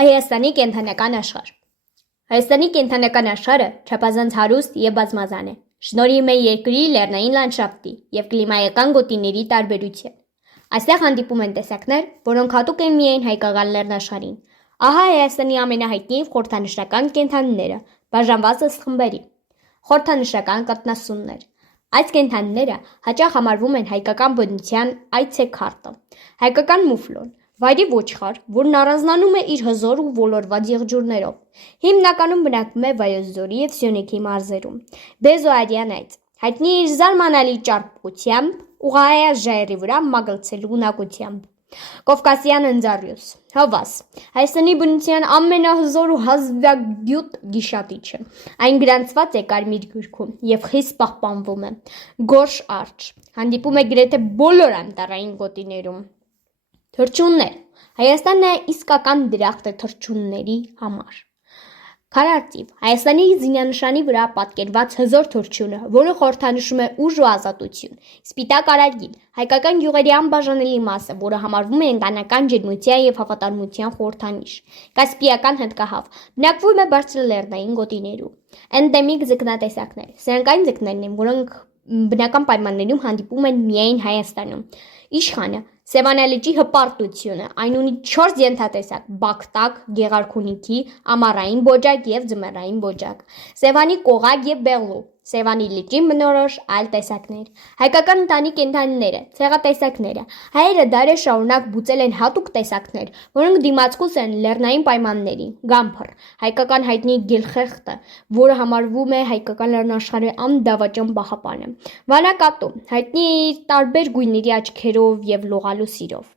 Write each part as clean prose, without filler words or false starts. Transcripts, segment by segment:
Հայաստանի կենդանական աշխարհ Հայաստանի կենդանական աշխարհը չափազանց հարուստ եւ բազմազան է, շնորհիվ մեր երկրի լեռնային լանդշաֆտի եւ կլիմայական գոտիների տարբերության։ Այստեղ հանդիպում են տեսակներ, որոնք հատուկ են միայն հայկական լեռնաշխարհին։ Ահա Հայաստանի ամենահայտնի խորհրդանշական կենդանիները, բաժանված ըստ խմբերի։ Խորհրդանշական կաթնասուններ։ Այս կենդանիները հաճախ համարվում են հայկական բնության այցեքարտը։ Հայկական մուֆլոն, վայրի ոչխար, որն առանձնանում է իր հզոր ու ոլորված եղջյուրներով։ Հիմնականում բնակվում է Վայոց ձորի եւ Սյունիքի մարզերում։ Բեզոարյան այծ, հայտնի իր զարմանալի ճարպկությամբ, ուղղահայաց ժայռի վրա մագլցելու ունակությամբ։ Կովկասյան ընձառյուծ, հովաս, Հայաստանի բնության ամենահզոր ու հազվագյուտ գիշատիչը։ Այն գրանցված է Կարմիր գրքում եւ խիստ պահպանվում է։ Գորշ արջ, հանդիպում է գրեթե բոլոր անտառային գոտիներում։ Թռչուններ, Հայաստանն է իսկական դրախտ է թռչունների համար։ Քարարծիվ, Հայաստանի զինանշանի վրա պատկերված հզոր թռչունը, որը խորհրդանշում է ուժ ու ազատություն։ Սպիտակ արագիլ, հայկական գյուղերի անբաժանելի մասը, որը համարվում է ընտանեկան ջերմության եւ հավատարմության խորհրդանիշ։ Կասպիական հնդկահավ, բնակվում է բարձրալեռնային գոտիներում։ Էնդեմիկ ձկնատեսակներ, սրանք այն ձկներն են, որոնք բնական պայմաններում հանդիպում են միայն Հայաստանում։ Իշխանը, Սևանա լճի հպարտությունը, այն ունի 4 ենթատեսակ՝ բակտակ, գեղարքունիքի, ամառային բոջակ եւ ձմեռային բոջակ, Սևանի կողակ եւ բեղլու, Սևանի լճին բնորոշ այլ տեսակներ։ Հայկական ընտանի կենդանիները, ցեղատեսակները։ Հայերը դարեր շարունակ բուծել են հատուկ տեսակներ, որոնք դիմացկուց են լեռնային պայմաններին։ Գամփր, հայկական հայտնի գելխեղտը, որը համարվում է հայկական լեռնաշխարհի ամենադավաճան պահապանը։ Վանակատու, հայտնի է իր տարբեր գույների աչքերով եւ լողալու սիրով։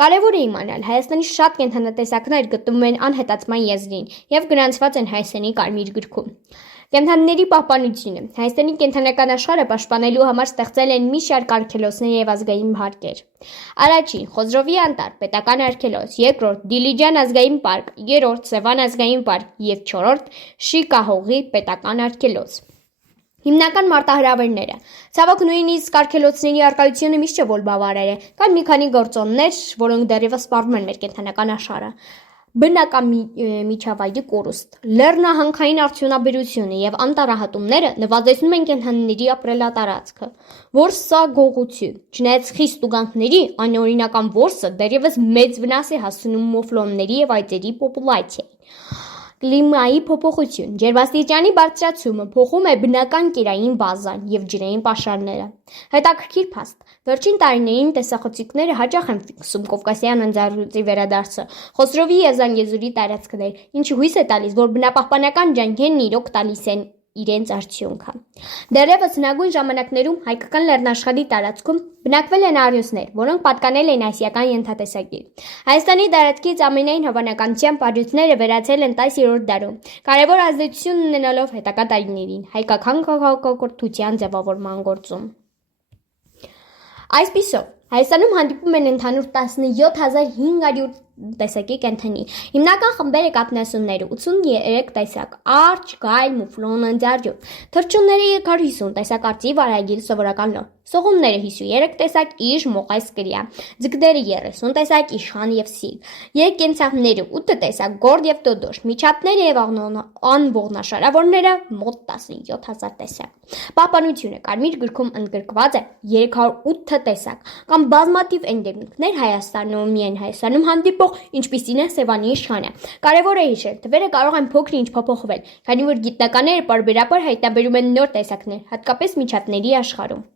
Կարևոր է իմանալ, Հայաստանի շատ կենդանատեսակներ գտնվում են անհետացման եզրին եւ գրանցված են Հայաստանի Կարմիր գրքում։ Կենդանիների պահպանությունը։ Հայաստանի կենդանական աշխարհը պաշտպանելու համար ստեղծել են մի շարք արգելոցներ եւ ազգային պարկեր։ Առաջին՝ Խոզրովի անտառ, պետական արգելոց, երկրորդ՝ Դիլիջան ազգային պարկ, երրորդ՝ Սևան ազգային պարկ եւ չորրորդ՝ Շիկահողի պետական արգելոց։ Հիմնական մարտահրավերները։ Ցավոք նույնիսկ արգելոցների առկայությունը միշտ չէ որ բավարար է։ Կան մի քանի գործոններ, որոնք դեռևս սպառնում են մեր կենդանական աշխարհը։ Բնական միջավայրի կորուստ, լեռնահանքային արդյունաբերությունը եւ անտառահատումները նվազեցնում են կենդանիների ապրելատարածքը։ Որսագողություն, չնայած խիստ ուղանքների, անօրինական որսը դեռևս մեծ վնաս է հասցնում մոֆլոնների եւ այծերի պոպուլյացիային։ Կլիմայի փոփոխություն, ջերմաստիճանի բարձրացումը փոխում է բնական կերային բազան եւ ջրային պաշարները։ Հետաքրքիր փաստ։ Վերջին տարիներին տեսախցիկները հաճախ են ֆիքսում Կովկասյան ընձառյուծի վերադարձը, Խոսրովի եւ Զանգեզուրի տարածքներ, ինչը հույս է տալիս, որ բնապահպանական ջանքերն իրոք տալիս են իրենց արդյունքը։ Դեռևս հնագույն ժամանակներում հայկական լեռնաշխարհի տարածքում բնակվել են առյուծներ, որոնք պատկանել են ասիական ենթատեսակի։ Հայաստանի տարածքից ամենայն հավանականությամբ առյուծները վերացել են 10-րդ դարում, կարևոր ազդեցություն ունենալով հետագա տարիներին հայկական քաղաքակրթության ձևավորման գործում։ Այսպիսով, Հայաստանում հանդիպում են ընդհանուր 17500 տեսակի կենդանի։ Հիմնական խմբերը կաթնասունները 83 տեսակ, արջ, գայլ, մուֆլոն, ընձառյուծ, թռչունները 250 տեսակ, արծիվ, արագիլ, սովորական լոր, սողունները 53 տեսակ, իժ, մողայ, սկրյա, ձկները 30 տեսակ, իշխան եւ սիգ, երկկենցաղները 8 տեսակ, գորդ եւ տոդոշ, միջատները եւ անողնաշարավորները մոտ 17000 տեսակ։ Պահպանությունը Կարմիր գրքում ընդգրկված է 308 տեսակ, կամ բազմաթիվ էնդեմիկներ Հայաստանում, միայն Հայաստանում հանդիպող, ինչպիսին է Սևանի իշխանը։ Կարևոր է հիշել, թվերը կարող են փոքր-ինչ փոփոխվել, քանի որ գիտնականները պարբերաբար հայտնաբերում են նոր տեսակներ, հատկապես միջատների աշխարհում։